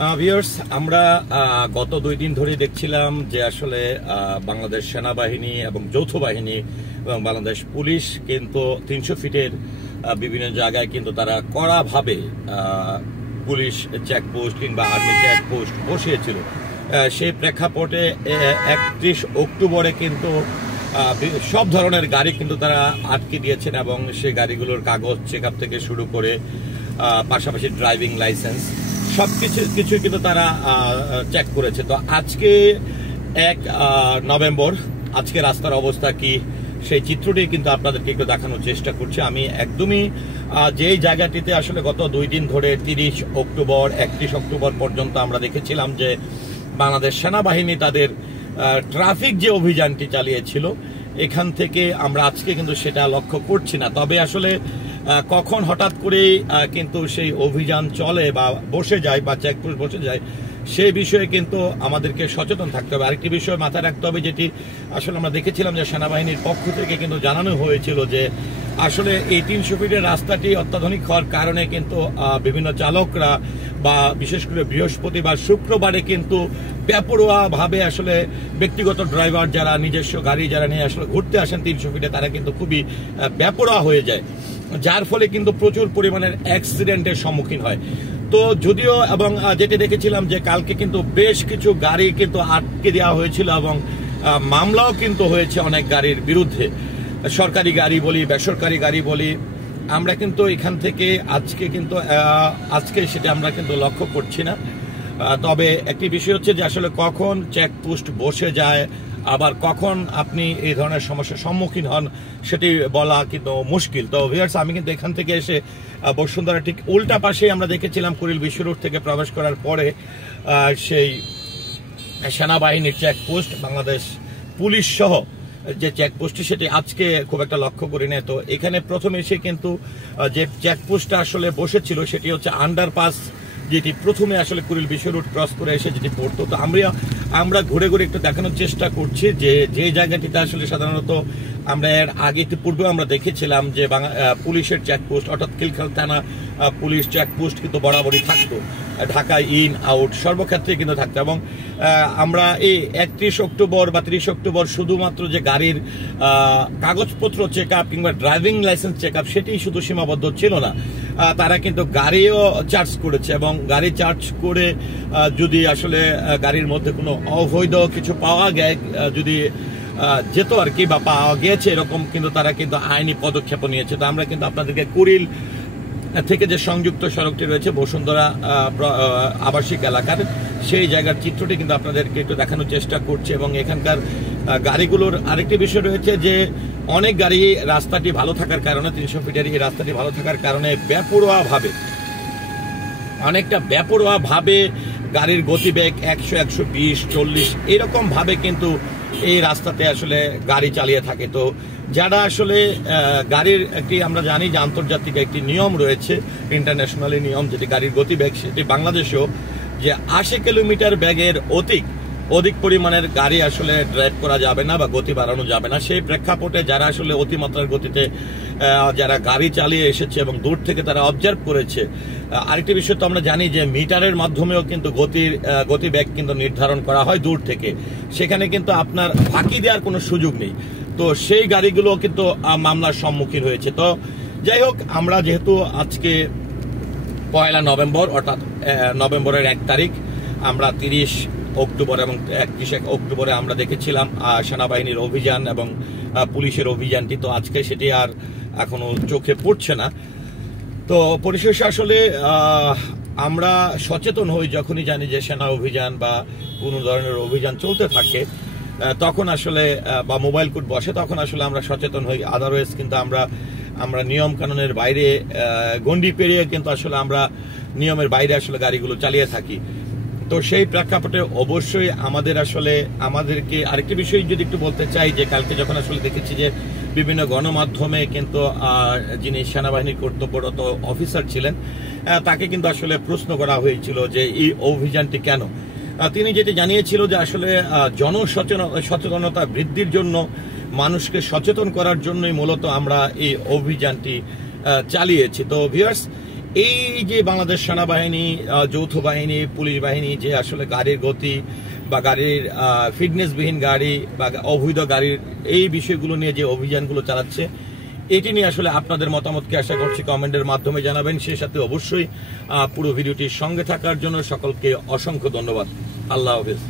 Viewers, আমরা গত 2 দিন ধরে দেখছিলাম যে আসলে বাংলাদেশ সেনাবাহিনী এবং যৌথ বাহিনী এবং বাংলাদেশ পুলিশ কিন্তু 300 ফিটের বিভিন্ন জায়গায় কিন্তু তারা কড়াভাবে পুলিশ চেকপোস্ট কিংবা আর্মি চেকপোস্ট বসিয়েছিল। সেই প্রেক্ষাপটে 31 অক্টোবরে কিন্তু সব ধরনের গাড়ি কিন্তু তারা আটকে দিয়েছেন এবং সেই গাড়িগুলোর কাগজ চেকআপ থেকে শুরু করে পাশাপাশি ড্রাইভিং লাইসেন্স সবকিছু কিন্তু তারা চেক করেছে। তো আজকে 1 নভেম্বর, আজকে রাস্তার অবস্থা কি সেই চিত্রটি কিন্তু আপনাদেরকে একটু দেখানোর চেষ্টা করছি। আমি একদমই যেই জায়গাটিতে আসলে গত 2 দিন ধরে 30 অক্টোবর 31 অক্টোবর পর্যন্ত আমরা দেখেছিলাম যে বাংলাদেশ সেনাবাহিনী তাদের ট্রাফিক যে অভিযানটি চালিয়েছিল, এখান থেকে আমরা আজকে কিন্তু সেটা লক্ষ্য করছি না। তবে আসলে কখন হঠাৎ করে কিন্তু সেই অভিযান চলে বা বসে যায় বা চেকপোস্ট বসে যায়, সেই বিষয়ে কিন্তু আমাদেরকে সচেতন থাকতে হবে। আরেকটি বিষয় মাথায় রাখতে হবে, যেটি আসলে আমরা দেখেছিলাম যে সেনাবাহিনীর পক্ষ থেকে কিন্তু জানানো হয়েছিল যে আসলে এই 300 ফিটের রাস্তাটি অত্যাধুনিক হওয়ার কারণে কিন্তু বিভিন্ন চালকরা বা বিশেষ করে বৃহস্পতিবার শুক্রবারে কিন্তু বেপরোয়াভাবে আসলে ব্যক্তিগত ড্রাইভার যারা নিজস্ব গাড়ি যারা নিয়ে আসলে ঘুরতে আসেন 300 ফিটে, তারা কিন্তু খুবই বেপরোয়া হয়ে যায়, যার ফলে কিন্তু প্রচুর পরিমাণের অ্যাক্সিডেন্টের সম্মুখীন হয়। তো যদিও এবং যেটি দেখেছিলাম যে কালকে কিন্তু বেশ কিছু গাড়ি কিন্তু আটকে দেওয়া হয়েছিল এবং মামলাও কিন্তু হয়েছে অনেক গাড়ির বিরুদ্ধে, সরকারি গাড়ি বলি বেসরকারি গাড়ি বলি। আমরা কিন্তু এখান থেকে আজকে সেটা আমরা কিন্তু লক্ষ্য করছি না। তবে একটি বিষয় হচ্ছে যে আসলে কখন চেকপোস্ট বসে যায় আবার কখন আপনি এই ধরনের সমস্যার সম্মুখীন হন সেটি বলা কিন্তু মুশকিল। তো ভিউয়ার্স, আমি কিন্তু এখান থেকে এসে বসুন্ধরা ঠিক উল্টা পাশে আমরা দেখেছিলাম কুড়িল বিশ্ব রোড থেকে প্রবেশ করার পরে সেই সেনাবাহিনীর চেকপোস্ট, বাংলাদেশ পুলিশ সহ যে চেকপোস্টটি সেটি আজকে খুব একটা লক্ষ্য করি না। তো এখানে প্রথমে এসে কিন্তু যে চেকপোস্টটা আসলে বসেছিল সেটি হচ্ছে আন্ডারপাস, যেটি প্রথমে আসলে কুড়িল বিশ্ব রোড ক্রস করে এসে যেটি পড়তো। তো আমরা ঘুরে ঘুরে একটু দেখানোর চেষ্টা করছি যে জায়গাটিতে আসলে সাধারণত আমরা এর আগে পূর্বে আমরা দেখেছিলাম যে পুলিশের চেকপোস্ট অর্থাৎ খিলখাল থানা পুলিশ চেকপোস্ট কিন্তু বরাবরই থাকতো, ঢাকায় ইন আউট সর্বক্ষেত্রে কিন্তু থাকতো। এবং আমরা এই 31 অক্টোবর বা 30 অক্টোবর শুধুমাত্র যে গাড়ির কাগজপত্র চেক আপ কিংবা ড্রাইভিং লাইসেন্স চেক আপ সেটি শুধু সীমাবদ্ধ ছিল না, তারা কিন্তু গাড়িও চার্জ করেছে এবং গাড়ি চার্জ করে যদি আসলে গাড়ির মধ্যে কোনো অবৈধ কিছু পাওয়া যায় যদি যেত আর কি বা পাওয়া গিয়েছে এরকম কিন্তু তারা কিন্তু আইনি পদক্ষেপ নিয়েছে। তো আমরা কিন্তু আপনাদেরকে কুড়িল থেকে যে সংযুক্ত সড়কটি রয়েছে বসুন্ধরা আবাসিক এলাকার সেই জায়গার চিত্রটি কিন্তু আপনাদেরকে একটু দেখানোর চেষ্টা করছে। এবং এখানকার গাড়িগুলোর আরেকটি বিষয় রয়েছে যে অনেক গাড়ি রাস্তাটি ভালো থাকার কারণে 300 ফিটের এই রাস্তাটি ভালো থাকার কারণে অনেকটা বেপরোয়াভাবে গাড়ির গতিবেগ 100, 120, 40 এরকম ভাবে কিন্তু এই রাস্তাতে আসলে গাড়ি চালিয়ে থাকে। তো যারা আসলে গাড়ির একটি আমরা জানি যে আন্তর্জাতিক একটি নিয়ম রয়েছে, ইন্টারন্যাশনালি নিয়ম, যেটি গাড়ির গতিবেগ সেটি বাংলাদেশেও যে 80 কিলোমিটার বেগের অধিক পরিমাণের গাড়ি আসলে ড্রাইভ করা যাবে না বা গতি বাড়ানো যাবে না। সেই প্রেক্ষাপটে যারা আসলে অতিমাত্রার গতিতে যারা গাড়ি চালিয়ে এসেছে এবং দূর থেকে তারা অবজার্ভ করেছে, আরেকটি বিষয় তো আমরা জানি যে মিটারের মাধ্যমেও কিন্তু গতিবেগ কিন্তু নির্ধারণ করা হয় দূর থেকে, সেখানে কিন্তু আপনার ফাঁকি দেওয়ার কোনো সুযোগ নেই। তো সেই গাড়িগুলো কিন্তু মামলার সম্মুখীন হয়েছে। তো যাই হোক, আমরা যেহেতু আজকে 1 নভেম্বর অর্থাৎ নভেম্বরের 1 তারিখ, আমরা 30 অক্টোবর এবং 31 অক্টোবরে আমরা দেখেছিলাম সেনাবাহিনীর অভিযান এবং পুলিশের অভিযানটি। তো আজকে সেটি আর এখনো চোখে পড়ছে না। তো পরিশেষে আসলে আমরা সচেতন হই যখনই জানি যে সেনা অভিযান বা কোনো ধরনের অভিযান চলতে থাকে, তখন আসলে বা মোবাইল কোর্ট বসে তখন আসলে আমরা সচেতন হই। আদারওয়াইজ কিন্তু আমরা নিয়ম কানুনের বাইরে গণ্ডি পেরিয়ে কিন্তু আসলে আমরা নিয়মের বাইরে আসলে গাড়িগুলো চালিয়ে থাকি। তো সেই প্রেক্ষাপটে অবশ্যই আমাদেরকে আরেকটি বিষয় যদি একটু বলতে চাই যে কালকে যখন আসলে দেখেছি যে বিভিন্ন গণমাধ্যমে কিন্তু যিনি সেনাবাহিনীর কর্তব্যরত অফিসার ছিলেন তাকে কিন্তু আসলে প্রশ্ন করা হয়েছিল যে এই অভিযানটি কেন। তিনি যেটি জানিয়েছিল যে আসলে জনসচেতনতা বৃদ্ধির জন্য, মানুষকে সচেতন করার জন্যই মূলত আমরা এই অভিযানটি চালিয়েছি। তো ভিউয়ার্স, এই যে বাংলাদেশ সেনাবাহিনী, যৌথ বাহিনী, পুলিশ বাহিনী যে আসলে গাড়ির গতি বা গাড়ির ফিটনেসবিহীন গাড়ি বা অবৈধ গাড়ির এই বিষয়গুলো নিয়ে যে অভিযানগুলো চালাচ্ছে, এটি নিয়ে আসলে আপনাদের মতামতকে আশা করছি কমেন্টের মাধ্যমে জানাবেন। সেই সাথে অবশ্যই পুরো ভিডিওটির সঙ্গে থাকার জন্য সকলকে অসংখ্য ধন্যবাদ। আল্লাহ হাফেজ।